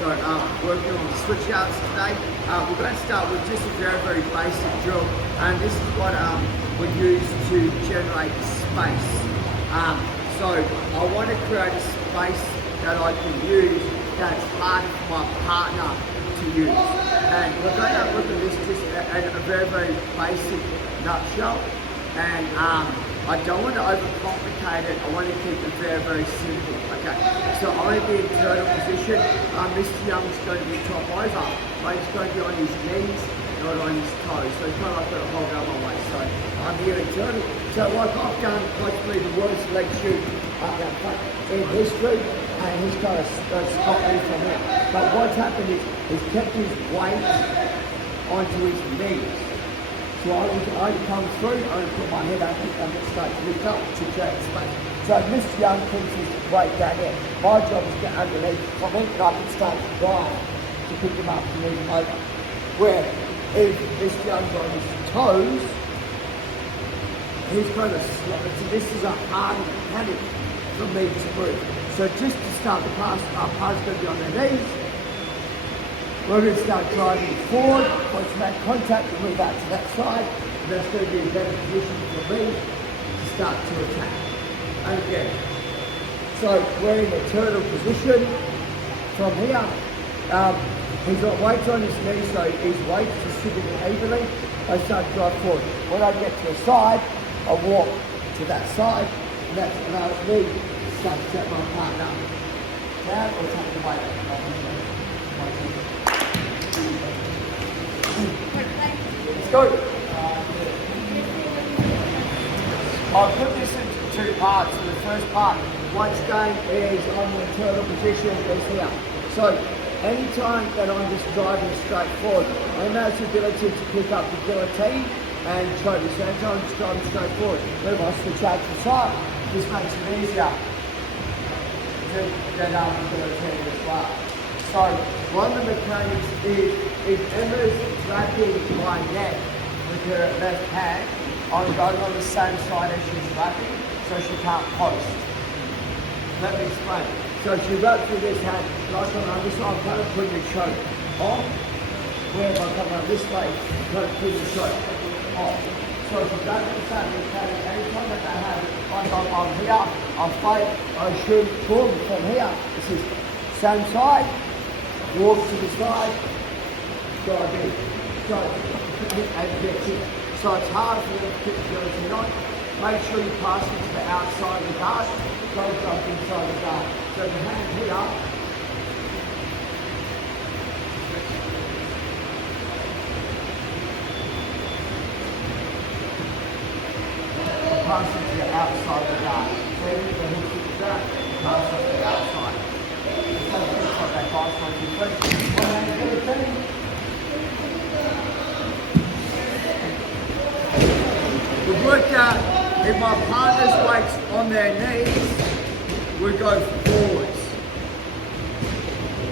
So working on the switch outs today. We're going to start with just a very basic drill, and this is what we use to generate space. So I want to create a space that I can use that's hard for my partner to use. And we're going to look at this just in a very basic nutshell. And I don't want to overcomplicate it. I want to keep it very simple. Okay. So I want to be in turtle position. Mr. Young's going to be top over, but he's going to be on his knees, not on his toes. So he's kind of like got to hold out my way. So I'm here in turtle. So like I've done possibly the worst leg shoot in history, and he's got to stop me from it. But what's happened is he's kept his weight onto his knees. So I come through, I put my head up and start to lift up to create space. So Mr. Young keeps his weight down here. My job is to get underneath from him, and I can start to drive to pick him up to move him over. Where if Mr. Young's on his toes, he's going to slip. So this is a harder mechanic for me to move. So just to start the pass, our pass is going to be on their knees. We're going to start driving forward. Once we make contact, we move out to that side. And that's going to be a better position for me to start to attack. And again, so we're in a turtle position. From here, he's got weight on his knees, so his weight is distributed evenly. I start to drive forward. When I get to the side, I walk to that side, and that's allows me to start to set my partner down or take the weight off. Let's go. I'll put this into two parts. So the first part, once again, is on the turtle position, is here. So anytime that I'm just driving straight forward, I have the ability to pick up the guillotine and try to stand. So I'm just driving straight forward. Move on, switch out to the side. This makes it easier to get out the guillotine as well. So one of the mechanics is if Emma's wrapping my neck with her left hand, I'm going on the same side as she's wrapping, so she can't post. Let me explain. So she wraps with this hand, like on this side, I'm kind of putting the choke off. Where if I come around this way, I'm kind of putting the choke off. So if you don't understand the mechanic, anytime that they have it, like I'm here, I fight, I shoot, boom, from here. This is same side. Walk to the side, drive in, and get it. So it's hard for you to keep going on. Make sure you pass it to the outside of the guard, don't jump inside the guard. So the hand here, pass it to the outside of the guard. Then you can hit it to that, pass it to the outside. We've worked out if my partner's weight's on their knees, we go forwards.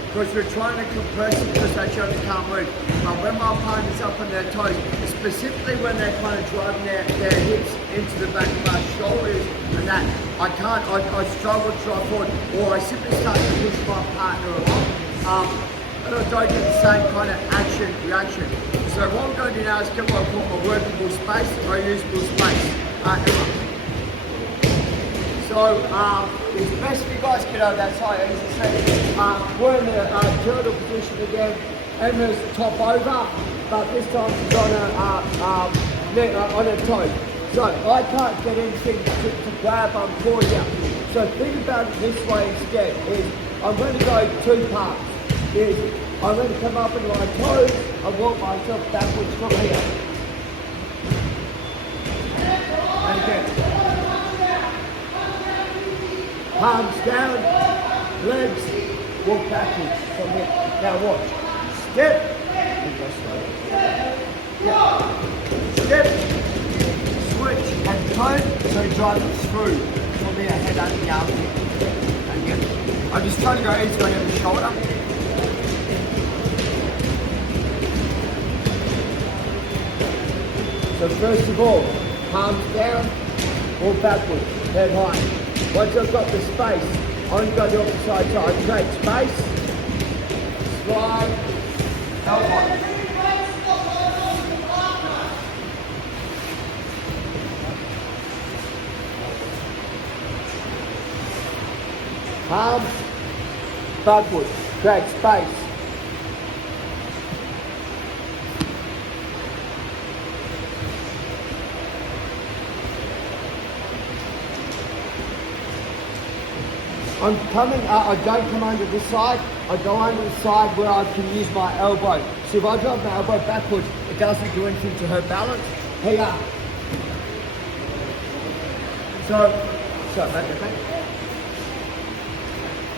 Because we're trying to compress it because they can't move. But when my partner's up on their toes, specifically when they're kind of driving their hips into the back of my shoulders and that, I struggle to drive forward, or I simply start to push my partner along. But I don't get the same kind of reaction. So what I'm going to do now is get what I call my workable space, my usable space. So it's best if you guys get over that side. As I said, we're in the turtle position again. Emma's top over, but this time she's on her toes. So I can't get anything to grab on for you. So think about it this way instead, is I'm going to go two parts. I'm going to come up into my toes and walk myself backwards from here. And again. Palms down, legs, walk backwards from here. Now watch. Step. Step. Switch and tone, so you drive it through. From here, head under the arm. And again. I'm just trying to go easy on every shoulder. So first of all, palms down, walk backwards, head high. Once I've got the space, I'm going to go the opposite side. So I create space, backwards, create space. I'm coming out, I don't come under this side, I go under the side where I can use my elbow. So if I drive my elbow backwards, it doesn't do anything to her balance. Here.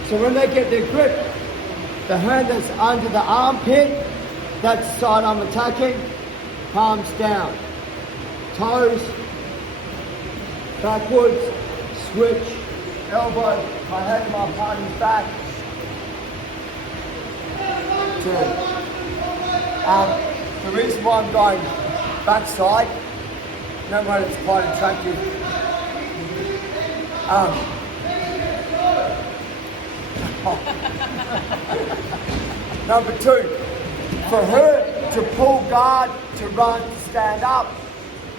So when they get their grip, the hand that's under the armpit, that's the side I'm attacking, palms down. Toes, backwards, switch, elbow, my head and my partner's back. Turn. The reason why I'm going backside, no matter it's quite attractive. Number two, for her to pull guard, to run, to stand up,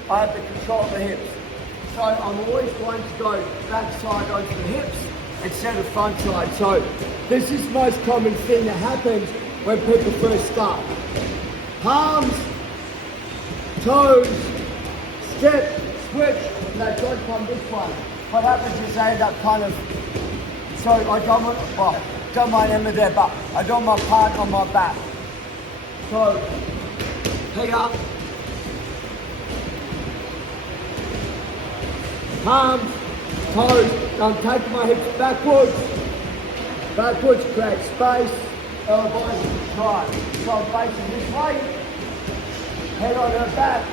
I have to control the hips. So I'm always going to go backside onto the hips instead of front side. So this is the most common thing that happens when people first start. Palms, toes, step, switch, and they don't come this way. What happens is they end up kind of, so I don't mind them with their butt. I don't my part on my back. So, pick up. Palms, toes, I'm taking my hips backwards, create space, elbows, try. So I'm facing this way, head on her back,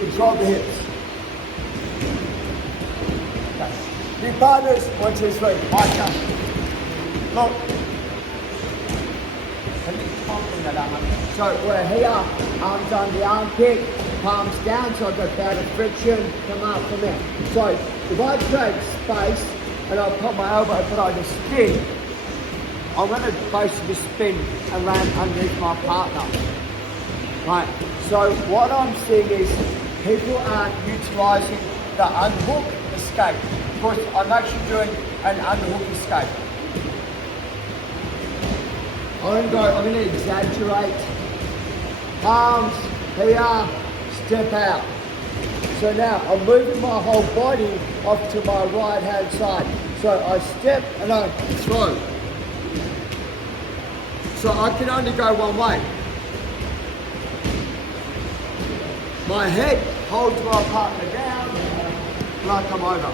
control the hips. Okay. New partners, 1, 2, 3, high jump. Look. So we're here, arms on the armpit, palms down, so I've got about a friction, come up from there. So if I create space and I put my elbow, but I just spin, I'm going to basically spin and land underneath my partner. Right, so what I'm seeing is people aren't utilising the unhook escape. Of course, I'm actually doing an underhook escape. I'm going to exaggerate. Palms, here, step out. So now I'm moving my whole body off to my right hand side. So I step and I throw. So I can only go one way. My head holds my partner down and I come over.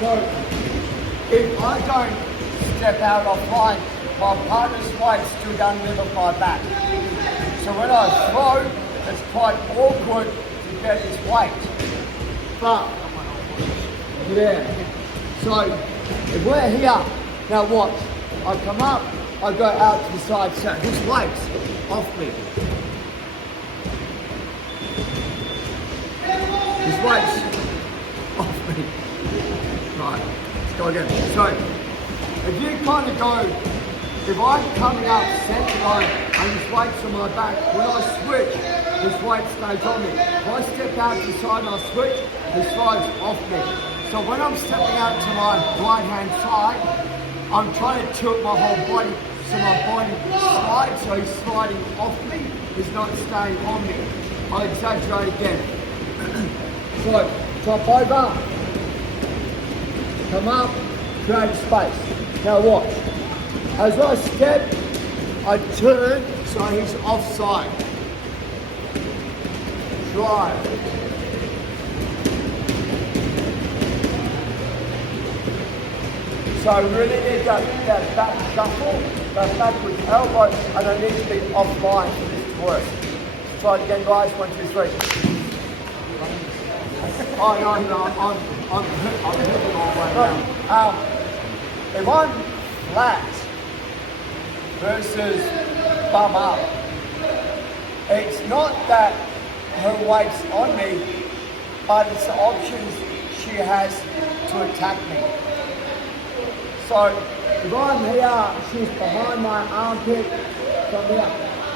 So if I don't step out offline, my partner's weight's still underneath my back. So when I throw, it's quite awkward to get his weight. But, yeah. So if we're here, now watch. I come up, I go out to the side, so his weight's off me. His weight's off me. Right. Go again. So, if you kind of go, if I'm coming up center line and his weight's on my back, when I switch, his weight stays on me. If I step out to the side and I switch, his slide's off me. So when I'm stepping out to my right hand side, I'm trying to tilt my whole body so my body slides, so he's sliding off me, he's not staying on me. I exaggerate again. So, top over. Come up, create space. Now watch. As I step, I turn so he's offside. Drive. So I really need that back shuffle, that backward elbow, and I need to be offline for this to work. Try it again, guys. 1, 2, 3. Oh no, I'm hurting all the way around. If I'm flat versus bum up, it's not that her weight's on me, but it's the options she has to attack me. So if I'm here, she's behind my armpit, from here.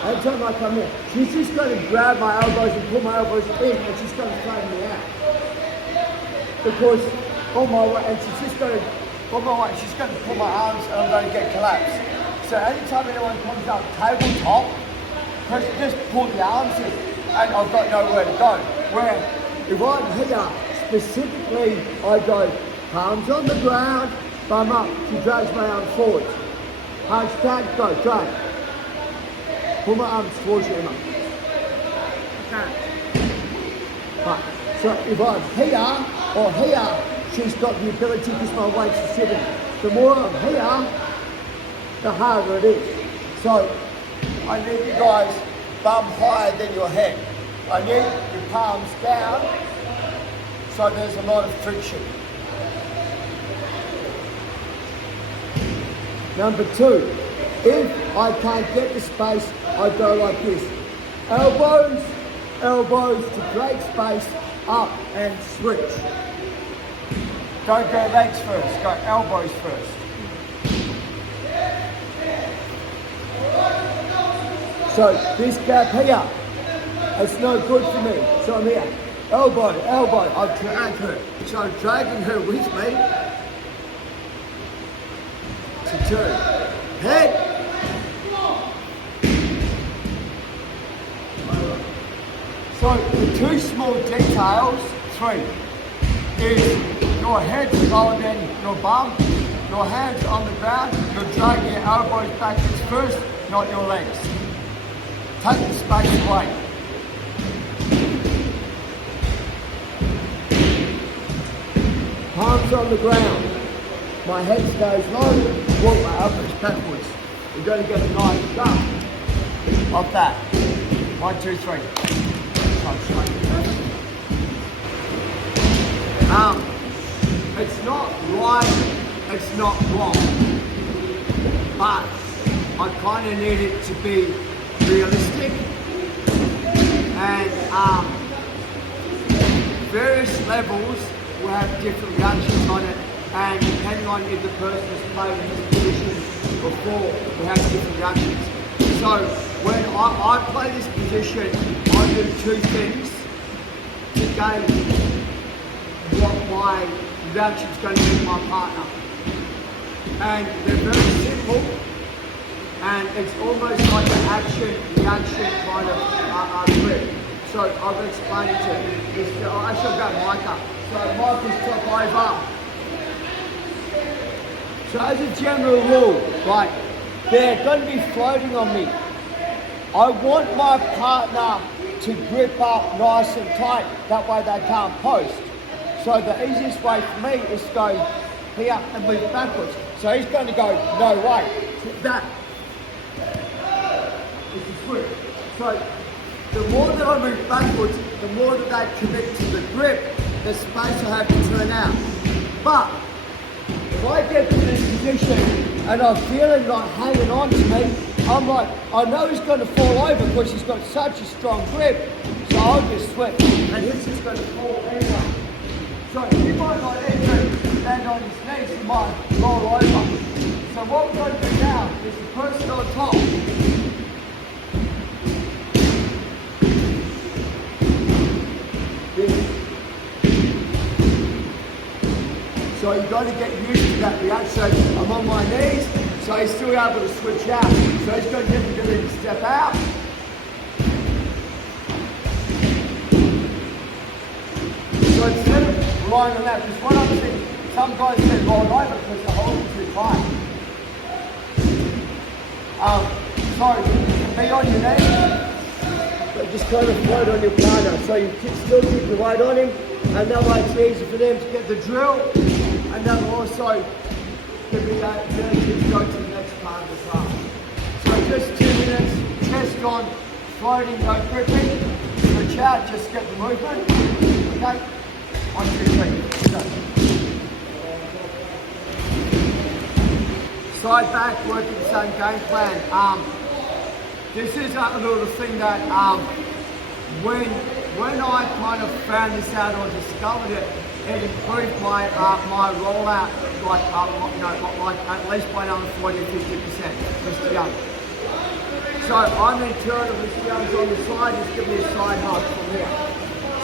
Every time I come in, she's just going to grab my elbows and pull my elbows in, and she's going to throw me out. Because all my weight, and she's just going to, all my weight, she's going to pull my arms and I'm going to get collapsed. So anytime anyone comes up tabletop, just pull the arms in and I've got nowhere to go. Where if I'm here, specifically, I go palms on the ground, bum up, she drags my arms forward. Punch, tag, go, drag. Pull my arms towards you, Emma. Okay. Right. So if I'm here or here, she's got the ability, because my weight's are sitting. The more I'm here, the harder it is. So I need you guys bum higher than your head. I need your palms down so there's a lot of friction. Number 2, if I can't get the space, I go like this. Elbows, elbows to create space, up and switch. Don't go legs first, go elbows first. So this gap here, it's no good for me. So I'm here, elbow, elbow, I'll drag her. So I'm dragging her with me. To 2, head. So the 2 small details, 3, is your head's lower than your bum, your hands on the ground, you're dragging your elbows backwards first, not your legs. Take the space away. Palms on the ground. My head stays low, walk my elbows backwards. We're going to get a nice jump off that. 1, 2, 3. It's not right, it's not wrong, but I kind of need it to be realistic, and various levels will have different reactions on it, and depending on if the person has played in this position before, will have different reactions. So when I play this position, I do 2 things to gauge what my reaction is going to be to my partner. And they're very simple, and it's almost like an action-reaction kind of grip. So I'll explain it to you. I shall grab Micah. So Micah's top over. So as a general rule, right, they're going to be floating on me. I want my partner to grip up nice and tight, that way they can't post. So the easiest way for me is to go here and move backwards. So he's going to go no way. That is the switch. So the more that I move backwards, the more that they commit to the grip, the space I have to turn out. But if I get to this position and I'm feeling like hanging on to me, I'm like, I know he's going to fall over because he's got such a strong grip. So I'll just switch and he's just going to fall anyway. So he might not even stand on his knees, he might roll over. So what we're going to do now is the person on top. So you've got to get used to that reaction. So I'm on my knees, so he's still able to switch out. So he's got to get the ability to step out. So instead of relying on that, because one other thing, some guys get rolled over because they're holding too tight. So be on your knees, but just kind of float on your partner. So you still keep your weight on him, and that way it's easy for them to get the drill. And that will also give me that ability to go to the next part of the class. So just 2 minutes, chest on, floating, no gripping, switch out, just get the movement. Okay? 1, 2, 3, go. Side back, working the same game plan. This is a little thing that when I kind of found this out or discovered it, it improved my rollout, like at least by another 40 or 50%, Mr. Young. So I'm in turn of Mr. Young's on the side, just give me a side hug from here.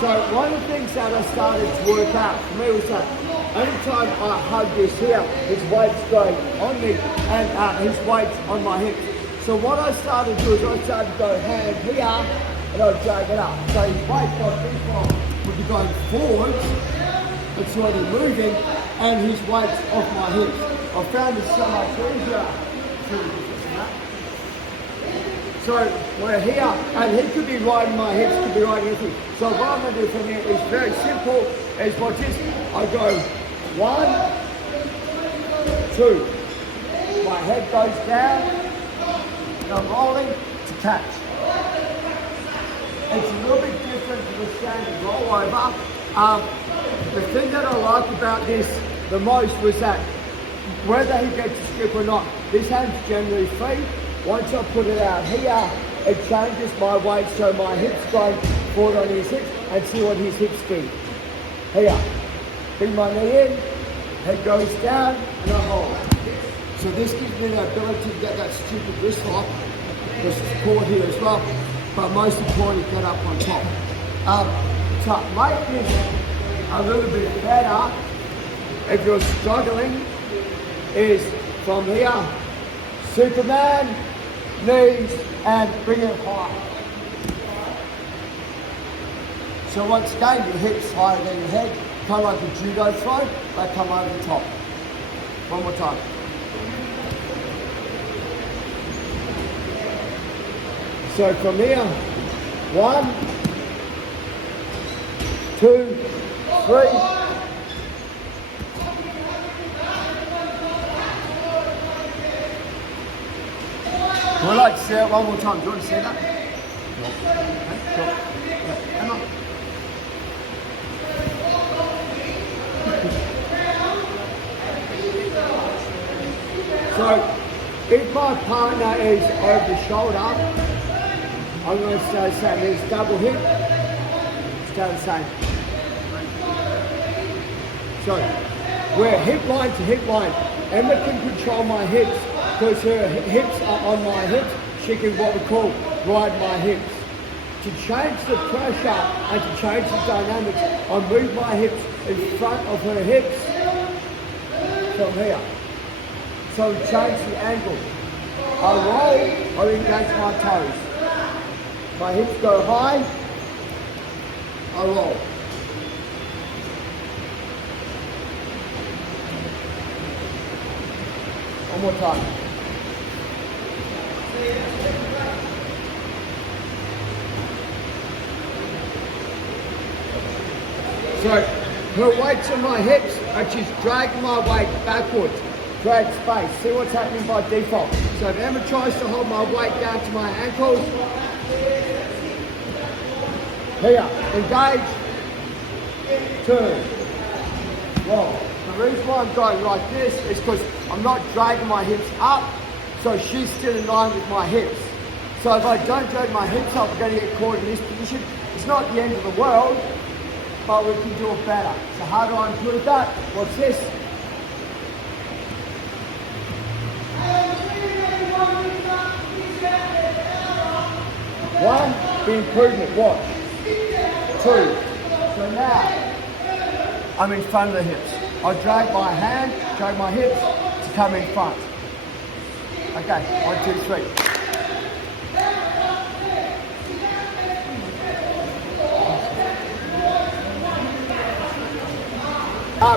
So one of the things that I started to work out for me was that anytime I hug this here, his weight's going on me and his weight's on my hips. So what I started to do is I started to go hand here and I'd drag it up. So his weight got this one would be going forwards, it's already moving, and his weight's off my hips. I found it so much easier. So we're here, and he could be riding my hips, could be riding anything. So what I'm going to do from here is very simple, is watch this. I go 1, 2. My head goes down, and I'm rolling to catch. It's a little bit different to the standard rollover. The thing that I like about this the most was that whether he gets a strip or not, this hand's generally free. Once I put it out here, it changes my weight so my hips going forward on his hips and see what his hips do. Here, bring my knee in, head goes down, and I hold. So this gives me the ability to get that stupid wrist lock, there's support here as well, but most importantly, get up on top. To make this a little bit better, if you're struggling, is from here, Superman, knees, and bring it high. So once again, your hips higher than your head, kind of like a judo throw, they come over the top. One more time. So from here, 1, 2, 3. I'd like to see it one more time. Do you want to see that? Okay, sure. Yeah, come on. So, if my partner is over the shoulder, I'm going to say there's double hip, stay the same. So, we're hip line to hip line. Emma can control my hips because her hips are on my hips. She can what we call ride my hips. To change the pressure and to change the dynamics, I move my hips in front of her hips from here. So change the angle. I roll, I engage my toes. My hips go high, I roll. One more time. So her weight's on my hips and she's dragging my weight backwards. Drag space. See what's happening by default. So if Emma tries to hold my weight down to my ankles, here, engage, turn, roll. The reason why I'm going like this is because I'm not dragging my hips up, so she's still in line with my hips. So if I don't drag my hips up, I'm going to get caught in this position. It's not the end of the world, but we can do it better. So how do I improve that? What's this? One, the improvement, watch. 2, so now I'm in front of the hips. I drag my hand, drag my hips to come in front. Okay, 1, 2, 3.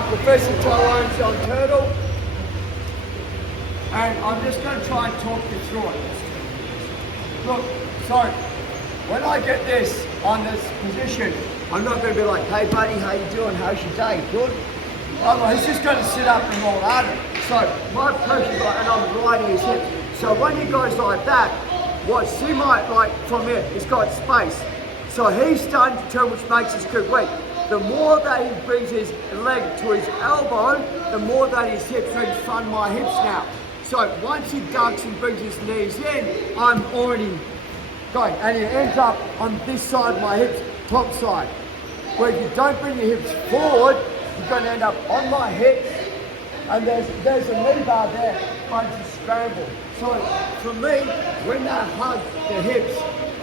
Professor Tyrone's on turtle, and I'm just going to try and talk you through it. Look, so when I get this on this position, I'm not going to be like, hey buddy, how you doing? How's your day? Good? He's just going to sit up and roll out of it. So my person's like, and I'm riding his hips. So when he goes like that, what see might like from here, he's got space. So he's starting to turn, which makes his grip weak. The more that he brings his leg to his elbow, the more that his hips are in front of my hips now. So once he ducks and brings his knees in, I'm already going. And it ends up on this side of my hips, top side. Where if you don't bring your hips forward, you're going to end up on my hips, and there's a knee bar there, but it's a scramble. So for me, when I hug the hips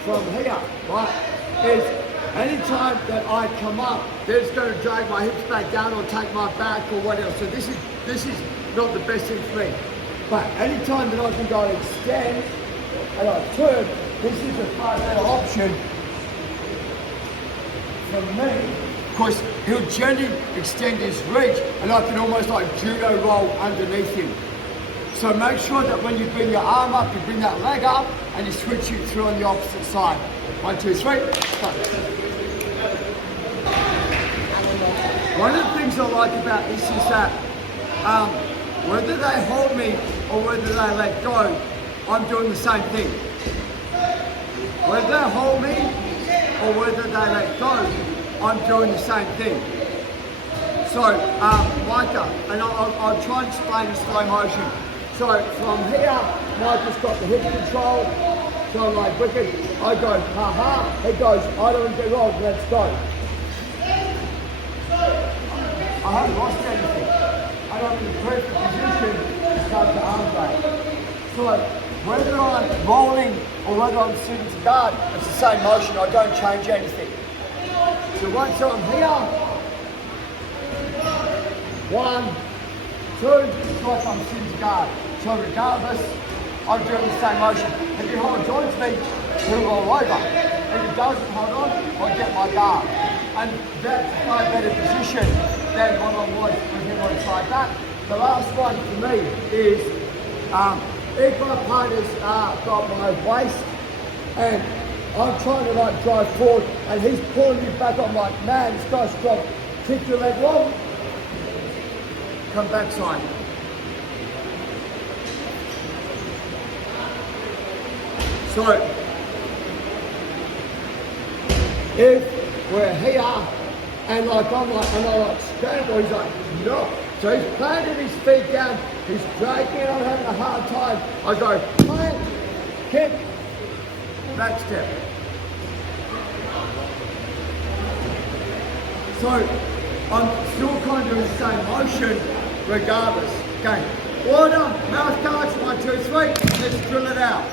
from here, right, is Anytime that I come up, they're just going to drag my hips back down or take my back or whatever. So this is not the best thing for me. But anytime that I can go and extend and I turn, this is a far better option for me. Because he'll gently extend his reach and I can almost like judo roll underneath him. So make sure that when you bring your arm up, you bring that leg up and you switch it through on the opposite side. 1, 2, 3, go. One of the things I like about this is that whether they hold me or whether they let go, I'm doing the same thing. Whether they hold me or whether they let go, I'm doing the same thing. So, Micah, and I'll try and explain in slow motion. So from here, Micah's got the hip control, so I'm like wicked, I go, ha, he goes, I don't want to get rolled, let's go. I haven't lost anything. I don't in the perfect position to start the arm drag. So whether I'm rolling or whether I'm sitting to guard, it's the same motion, I don't change anything. So once I'm here, 1, 2, it's like I'm sitting to guard. So regardless, I'm doing the same motion. If he holds on to me, he'll roll over. If he doesn't hold on, I'll get my guard. And that's a far better position than what I was with him on his side back. The last one for me is, if my partner's got my waist and I'm trying to like drive forward and he's pulling me back, I'm like, man, this guy's strong. Kick your leg long, come backside. So, if we're here and like I'm like, and I like scramble, he's like, no. So he's planted his feet down, he's dragging it, I'm having a hard time. I go, plant, kick, back step. So I'm still kind of doing the same motion regardless. Okay, order, mouth guards, 1, 2, 3, let's drill it out.